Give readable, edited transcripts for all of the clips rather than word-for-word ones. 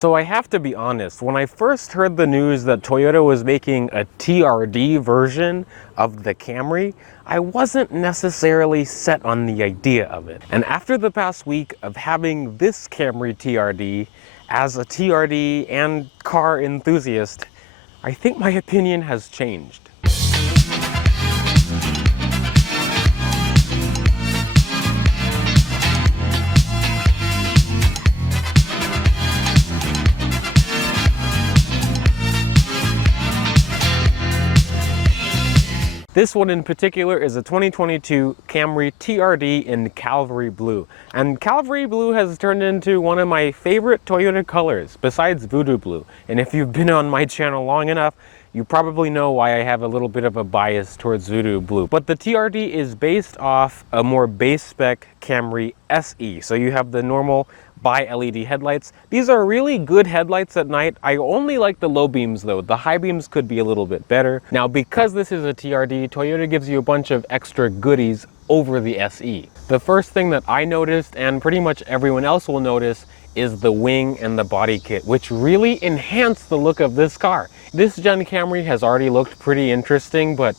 So I have to be honest, when I first heard the news that Toyota was making a TRD version of the Camry, I wasn't necessarily set on the idea of it. And after the past week of having this Camry TRD as a TRD and car enthusiast, I think my opinion has changed. This one in particular is a 2022 Camry TRD in Cavalry Blue. And Cavalry Blue has turned into one of my favorite Toyota colors, besides Voodoo Blue. And if you've been on my channel long enough, you probably know why I have a little bit of a bias towards Voodoo Blue. But the TRD is based off a more base spec Camry SE. So you have the normal bi-LED headlights. These are really good headlights at night. I only like the low beams though. The high beams could be a little bit better. Now, because this is a TRD, Toyota gives you a bunch of extra goodies over the SE. The first thing that I noticed, and pretty much everyone else will notice, is the wing and the body kit, which really enhance the look of this car. This gen Camry has already looked pretty interesting, but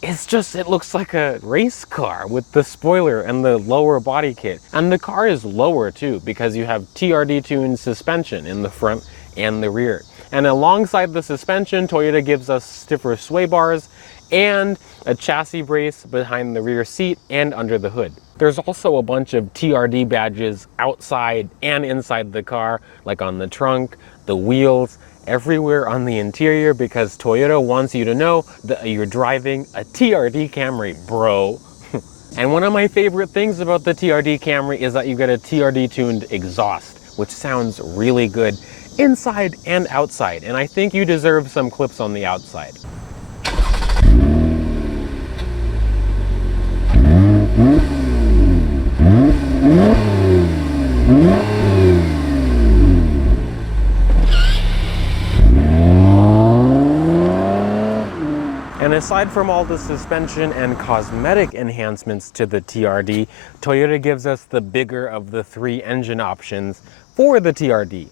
it looks like a race car with the spoiler and the lower body kit. And the car is lower too, because you have TRD tuned suspension in the front and the rear. And alongside the suspension, Toyota gives us stiffer sway bars and a chassis brace behind the rear seat and under the hood. There's also a bunch of TRD badges outside and inside the car, like on the trunk, the wheels, everywhere on the interior, because Toyota wants you to know that you're driving a TRD Camry, bro. And one of my favorite things about the TRD Camry is that you get a TRD tuned exhaust, which sounds really good inside and outside. And I think you deserve some clips on the outside. And aside from all the suspension and cosmetic enhancements to the TRD, Toyota gives us the bigger of the three engine options for the TRD,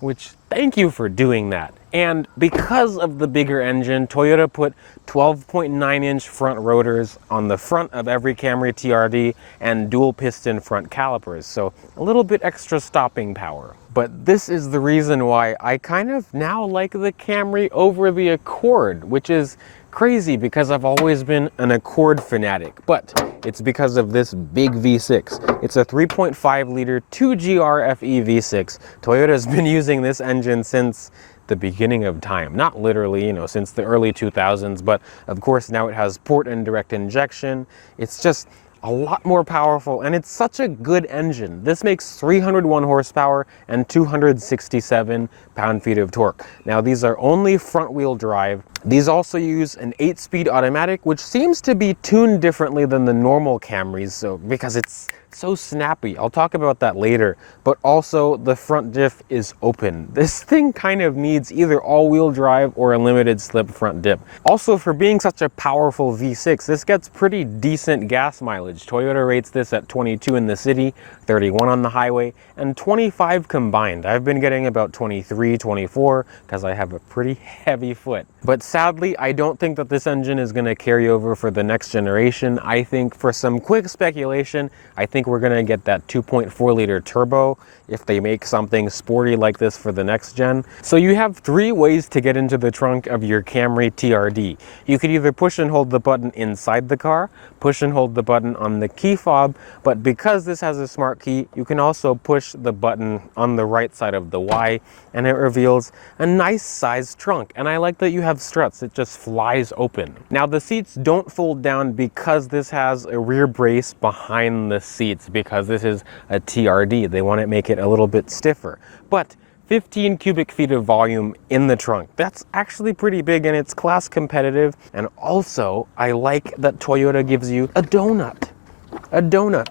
which thank you for doing that. And because of the bigger engine, Toyota put 12.9-inch front rotors on the front of every Camry TRD and dual piston front calipers, so a little bit extra stopping power. But this is the reason why I kind of now like the Camry over the Accord, which is crazy because I've always been an Accord fanatic, but it's because of this big V6. It's a 3.5 liter 2GR-FE V6. Toyota's been using this engine since the beginning of time. Not literally, since the early 2000s, but of course now it has port and direct injection. It's just a lot more powerful, and it's such a good engine. This makes 301 horsepower and 267 pound-feet of torque. Now, these are only front-wheel drive. These also use an 8-speed automatic, which seems to be tuned differently than the normal Camrys, because it's so snappy. I'll talk about that later. But also, the front diff is open. This thing kind of needs either all-wheel drive or a limited slip front dip. Also, for being such a powerful V6, this gets pretty decent gas mileage. Toyota rates this at 22 in the city, 31 on the highway, and 25 combined. I've been getting about 23, 24, because I have a pretty heavy foot. But sadly, I don't think that this engine is going to carry over for the next generation. I think, for some quick speculation, I think we're going to get that 2.4 liter turbo if they make something sporty like this for the next gen. So you have three ways to get into the trunk of your Camry TRD. You could either push and hold the button inside the car, push and hold the button on the key fob, but because this has a smart key, you can also push the button on the right side of the Y, and it reveals a nice sized trunk. And I like that you have struts. It just flies open. Now, the seats don't fold down because this has a rear brace behind the seats, because this is a TRD. They want to make it a little bit stiffer. But 15 cubic feet of volume in the trunk. That's actually pretty big, and it's class competitive. And also, I like that Toyota gives you a donut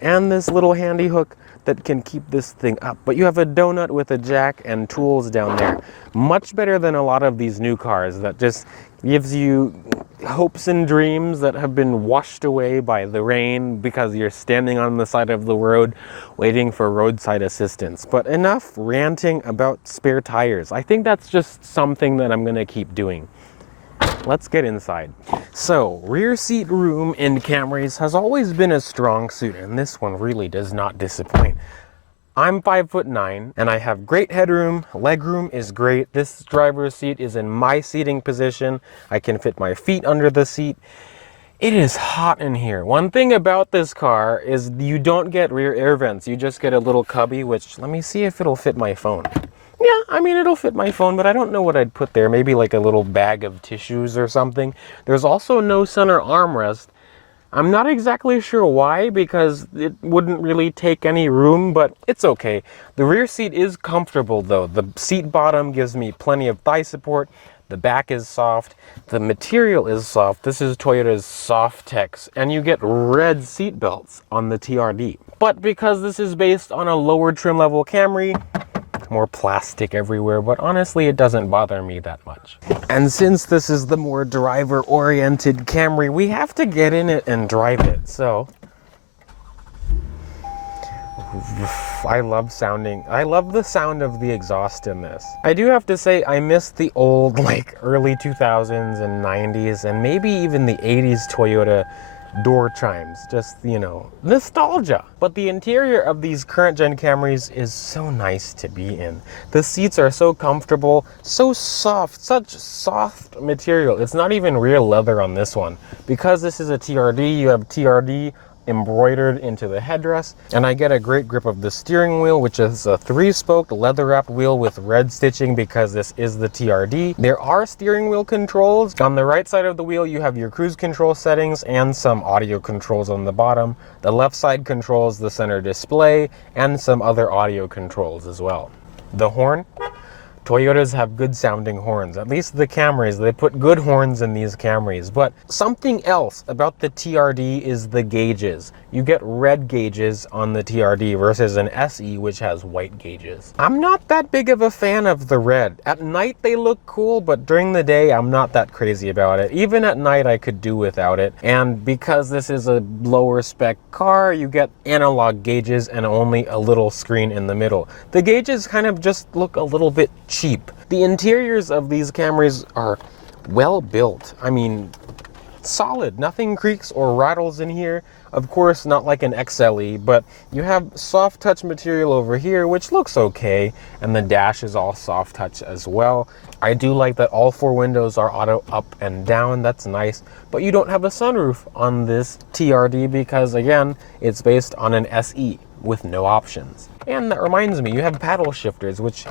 and this little handy hook that can keep this thing up. But you have a donut with a jack and tools down there. Much better than a lot of these new cars that just gives you hopes and dreams that have been washed away by the rain because you're standing on the side of the road waiting for roadside assistance. But enough ranting about spare tires. I think that's just something that I'm gonna keep doing. Let's get inside. So, rear seat room in Camrys has always been a strong suit, and this one really does not disappoint. I'm 5'9" and I have great headroom. Legroom is great. This driver's seat is in my seating position. I can fit my feet under the seat. It is hot in here. One thing about this car is you don't get rear air vents. You just get a little cubby, which, let me see if it'll fit my phone. Yeah, I mean, it'll fit my phone, but I don't know what I'd put there. Maybe like a little bag of tissues or something. There's also no center armrest. I'm not exactly sure why, because it wouldn't really take any room, but it's okay. The rear seat is comfortable though. The seat bottom gives me plenty of thigh support. The back is soft. The material is soft. This is Toyota's Softex, and you get red seat belts on the TRD. But because this is based on a lower trim level Camry, more plastic everywhere, but honestly it doesn't bother me that much. And since this is the more driver oriented Camry, we have to get in it and drive it. So I love the sound of the exhaust in this. I do have to say I miss the old like early 2000s and 90s and maybe even the 80s Toyota door chimes, just, you know, nostalgia. But the interior of these current gen Camrys is so nice to be in. The seats are so comfortable, so soft, such soft material. It's not even real leather on this one. Because this is a TRD, you have TRD embroidered into the headrest, and I get a great grip of the steering wheel, which is a 3-spoked leather wrapped wheel with red stitching because this is the TRD. There are steering wheel controls. On the right side of the wheel you have your cruise control settings and some audio controls on the bottom. The left side controls the center display and some other audio controls as well. The horn. Toyotas have good sounding horns, at least the Camrys. They put good horns in these Camrys. But something else about the TRD is the gauges. You get red gauges on the TRD versus an SE which has white gauges. I'm not that big of a fan of the red. At night they look cool, but during the day I'm not that crazy about it. Even at night I could do without it. And because this is a lower spec car, you get analog gauges and only a little screen in the middle. The gauges kind of just look a little bit cheap. The interiors of these Camrys are well built. I mean, solid. Nothing creaks or rattles in here. Of course, not like an XLE, but you have soft touch material over here, which looks okay, and the dash is all soft touch as well. I do like that all 4 windows are auto up and down. That's nice, but you don't have a sunroof on this TRD because, again, it's based on an SE with no options. And that reminds me, you have paddle shifters, which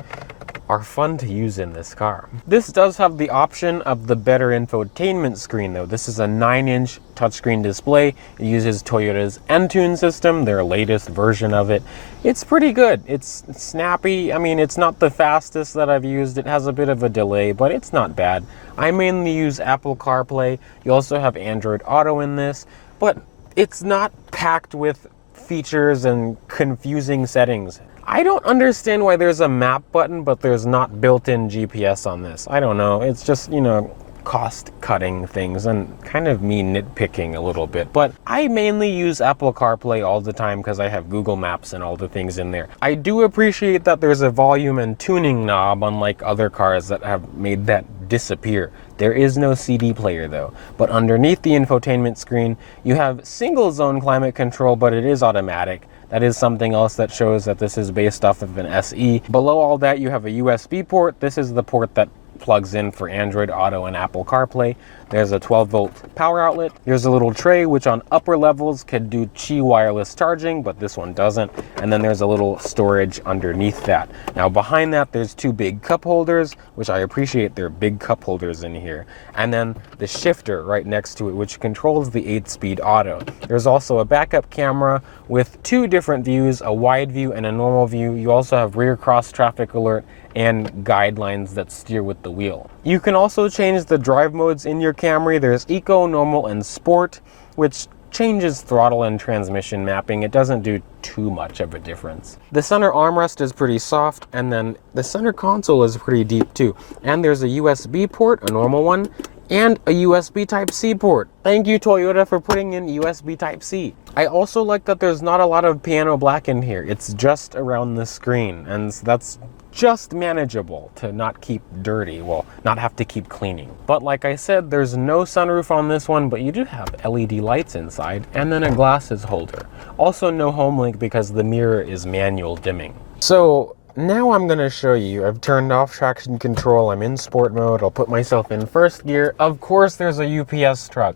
are fun to use in this car. This does have the option of the better infotainment screen though. This is a 9-inch touchscreen display. It uses Toyota's Entune system, their latest version of it. It's pretty good. It's snappy. I mean, it's not the fastest that I've used. It has a bit of a delay, but it's not bad. I mainly use Apple CarPlay. You also have Android Auto in this, but it's not packed with features and confusing settings. I don't understand why there's a map button, but there's not built-in GPS on this. I don't know. It's just, you know, cost-cutting things and kind of me nitpicking a little bit. But I mainly use Apple CarPlay all the time because I have Google Maps and all the things in there. I do appreciate that there's a volume and tuning knob, unlike other cars that have made that disappear. There is no CD player though, but underneath the infotainment screen, you have single zone climate control, but it is automatic. That is something else that shows that this is based off of an SE. Below all that, you have a USB port. This is the port that plugs in for Android Auto and Apple CarPlay. There's a 12-volt power outlet. Here's a little tray, which on upper levels could do Qi wireless charging, but this one doesn't. And then there's a little storage underneath that. Now behind that, there's 2 big cup holders, which I appreciate. They're big cup holders in here. And then the shifter right next to it, which controls the 8-speed auto. There's also a backup camera with 2 different views, a wide view and a normal view. You also have rear cross traffic alert and guidelines that steer with the wheel. You can also change the drive modes in your Camry. There's Eco, Normal, and Sport, which changes throttle and transmission mapping. It doesn't do too much of a difference. The center armrest is pretty soft, and then the center console is pretty deep too. And there's a USB port, a normal one, and a USB Type-C port. Thank you, Toyota, for putting in USB Type-C. I also like that there's not a lot of piano black in here. It's just around the screen, and that's just manageable to not keep dirty, well, not have to keep cleaning. But like I said, there's no sunroof on this one, but you do have LED lights inside, and then a glasses holder. Also no home link because the mirror is manual dimming. So now I'm gonna show you, I've turned off traction control, I'm in sport mode, I'll put myself in first gear. Of course there's a UPS truck.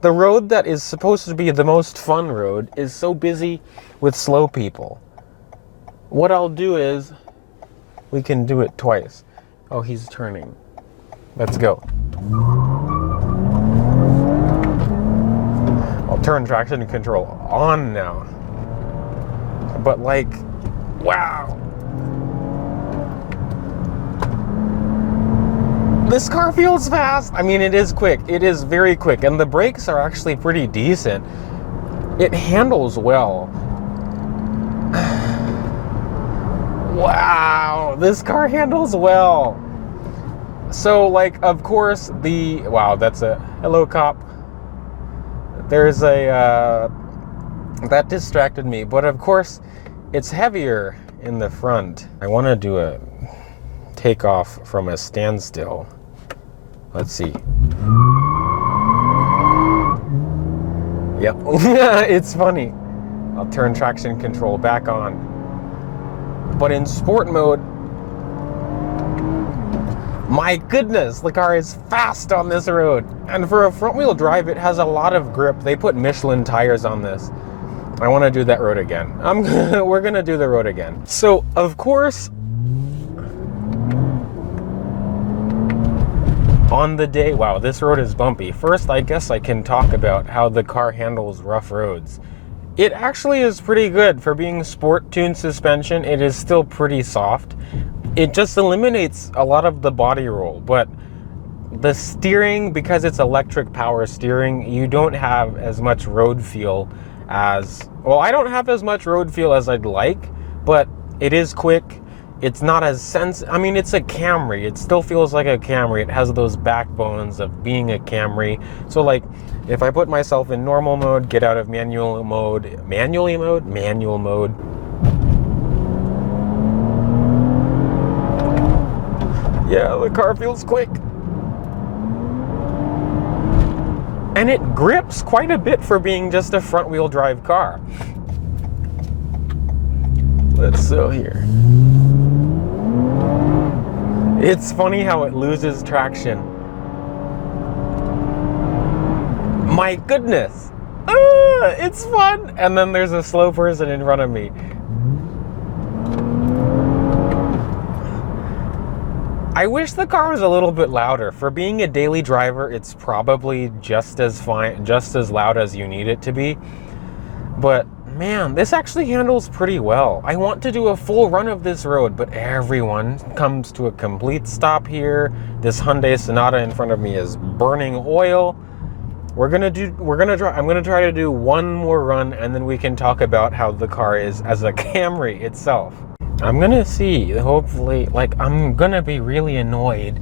The road that is supposed to be the most fun road is so busy with slow people. What I'll do is, we can do it twice. Oh, he's turning. Let's go. I'll turn traction control on now. But like, wow. This car feels fast. I mean, it is quick. It is very quick. And the brakes are actually pretty decent. It handles well. Wow, this car handles well. So like, of course, wow, that's a, hello cop. There's a, that distracted me. But of course, it's heavier in the front. I want to do a takeoff from a standstill. Let's see. Yep, it's funny. I'll turn traction control back on. But in sport mode, my goodness, the car is fast on this road. And for a front wheel drive, it has a lot of grip. They put Michelin tires on this. I want to do that road again. We're gonna do the road again. So, of course, on the day, wow, this road is bumpy. First, I guess I can talk about how the car handles rough roads. It actually is pretty good for being sport-tuned suspension. It is still pretty soft. It just eliminates a lot of the body roll, but the steering, because it's electric power steering, you don't have as much road feel as, well, I don't have as much road feel as I'd like, but it is quick. It's not as I mean, it's a Camry. It still feels like a Camry. It has those backbones of being a Camry. So like, if I put myself in normal mode, get out of manual mode, manual mode. Yeah, the car feels quick. And it grips quite a bit for being just a front wheel drive car. Let's go here. It's funny how it loses traction. My goodness, it's fun. And then there's a slow person in front of me. I wish the car was a little bit louder. For being a daily driver, it's probably just as fine, just as loud as you need it to be. But man, this actually handles pretty well. I want to do a full run of this road, but everyone comes to a complete stop here. This Hyundai Sonata in front of me is burning oil. I'm gonna try to do one more run, and then we can talk about how the car is as a Camry itself. I'm gonna see, hopefully, like, I'm gonna be really annoyed.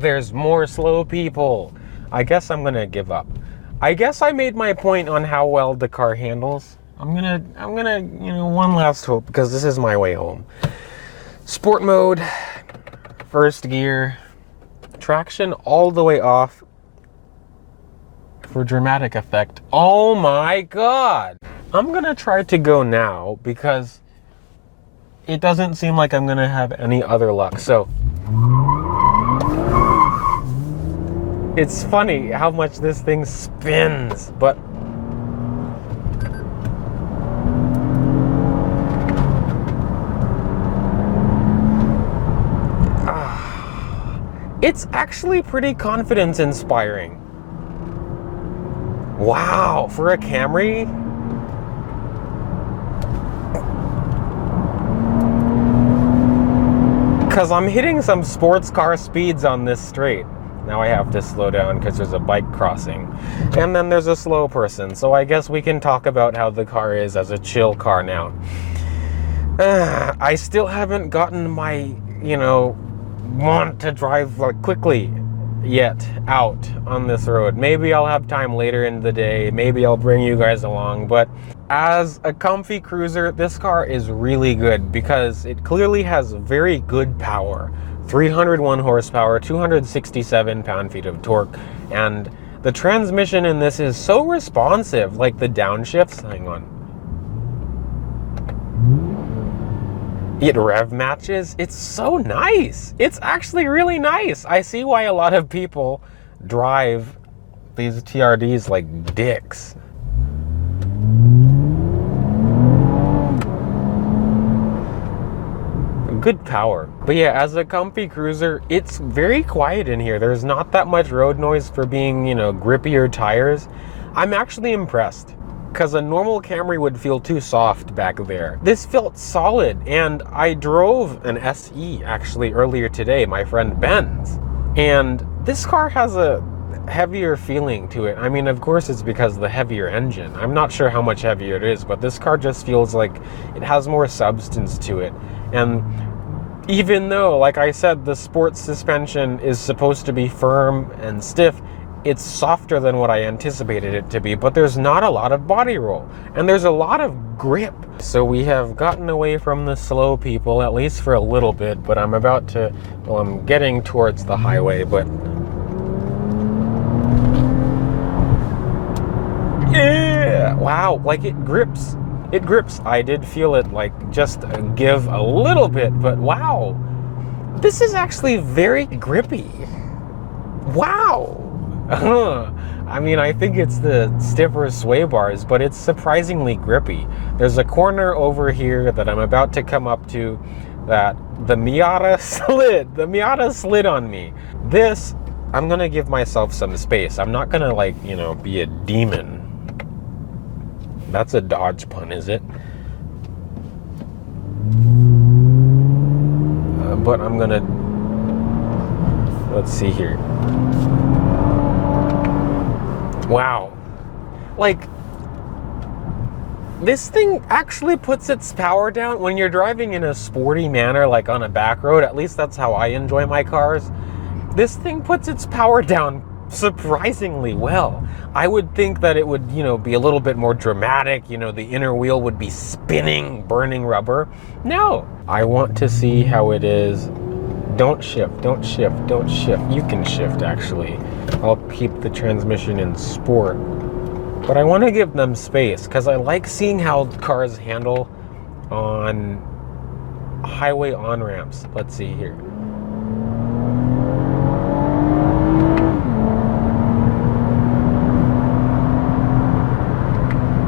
There's more slow people. I guess I'm gonna give up. I guess I made my point on how well the car handles. I'm gonna, you know, one last hope, because this is my way home. Sport mode, first gear, traction all the way off. For dramatic effect. Oh my God. I'm gonna try to go now because it doesn't seem like I'm gonna have any other luck. So it's funny how much this thing spins, but it's actually pretty confidence inspiring. Wow, for a Camry? Because I'm hitting some sports car speeds on this straight. Now I have to slow down because there's a bike crossing. And then there's a slow person. So I guess we can talk about how the car is as a chill car now. I still haven't gotten my, want to drive like quickly yet out on this road. Maybe I'll have time later in the day. Maybe I'll bring you guys along. But as a comfy cruiser, this car is really good because it clearly has very good power. 301 horsepower, 267 pound-feet of torque, and the transmission in this is so responsive, like the downshifts. Hang on. It rev matches. It's so nice. It's actually really nice. I see why a lot of people drive these TRDs like dicks. Good power. But yeah, as a comfy cruiser, it's very quiet in here. There's not that much road noise for being, grippier tires. I'm actually impressed, because a normal Camry would feel too soft back there. This felt solid, and I drove an SE actually earlier today, my friend Ben's, and this car has a heavier feeling to it. I mean, of course it's because of the heavier engine. I'm not sure how much heavier it is, but this car just feels like it has more substance to it. And even though, like I said, the sports suspension is supposed to be firm and stiff, it's softer than what I anticipated it to be, but there's not a lot of body roll, and there's a lot of grip. So we have gotten away from the slow people, at least for a little bit, but I'm getting towards the highway, but... Yeah! Wow, like it grips. It grips. I did feel it like just give a little bit, but wow. This is actually very grippy. Wow. I mean, I think it's the stiffer sway bars, but it's surprisingly grippy. There's a corner over here that I'm about to come up to that the Miata slid. The Miata slid on me. This, I'm gonna give myself some space. I'm not gonna be a demon. That's a Dodge pun, is it? But I'm gonna, let's see here. Wow. Like, this thing actually puts its power down when you're driving in a sporty manner, like on a back road. At least that's how I enjoy my cars. This thing puts its power down surprisingly well. I would think that it would, be a little bit more dramatic. The inner wheel would be spinning, burning rubber. No. I want to see how it is. Don't shift, don't shift, don't shift. You can shift, actually. I'll keep the transmission in sport. But I want to give them space, because I like seeing how cars handle on highway on-ramps. Let's see here.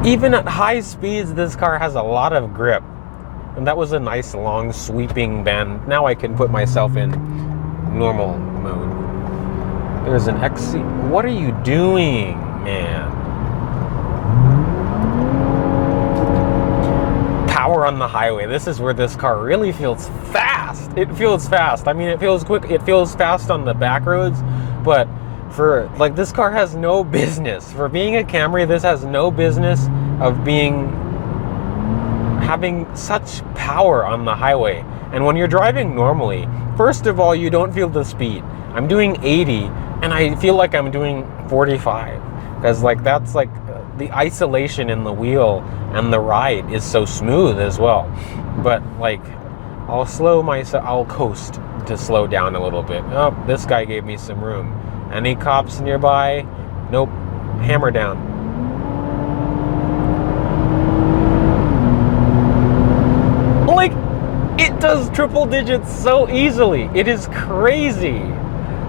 Even at high speeds, this car has a lot of grip. And that was a nice long sweeping bend. Now I can put myself in normal mode. There's an XC. What are you doing, man? Power on the highway. This is where this car really feels fast. It feels fast. I mean, it feels quick. It feels fast on the back roads, but this car has no business. For being a Camry, this has no business of having such power on the highway. And when you're driving normally, first of all, you don't feel the speed. I'm doing 80 and I feel like I'm doing 45, because that's the isolation in the wheel, and the ride is so smooth as well. But I'll coast to slow down a little bit. Oh, this guy gave me some room. Any cops nearby? Nope. Hammer down. It does triple digits so easily. It is crazy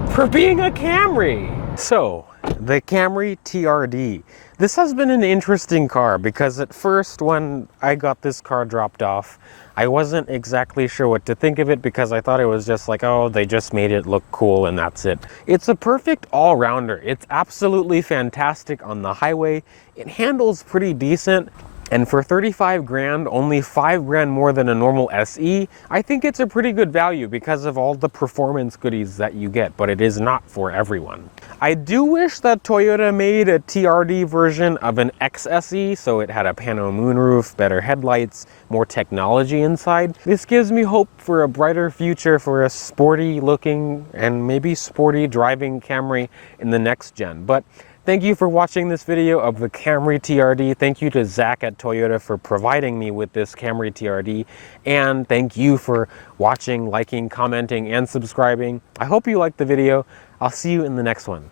for being a Camry. So, the Camry TRD. This has been an interesting car, because at first when I got this car dropped off, I wasn't exactly sure what to think of it, because I thought it was just oh, they just made it look cool and that's it. It's a perfect all-rounder. It's absolutely fantastic on the highway. It handles pretty decent. And for 35 grand, only 5 grand more than a normal SE, I think it's a pretty good value because of all the performance goodies that you get, but it is not for everyone. I do wish that Toyota made a TRD version of an XSE, so it had a pano moonroof, better headlights, more technology inside. This gives me hope for a brighter future for a sporty looking and maybe sporty driving Camry in the next gen. But thank you for watching this video of the Camry TRD. Thank you to Zach at Toyota for providing me with this Camry TRD. And thank you for watching, liking, commenting, and subscribing. I hope you liked the video. I'll see you in the next one.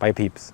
Bye, peeps.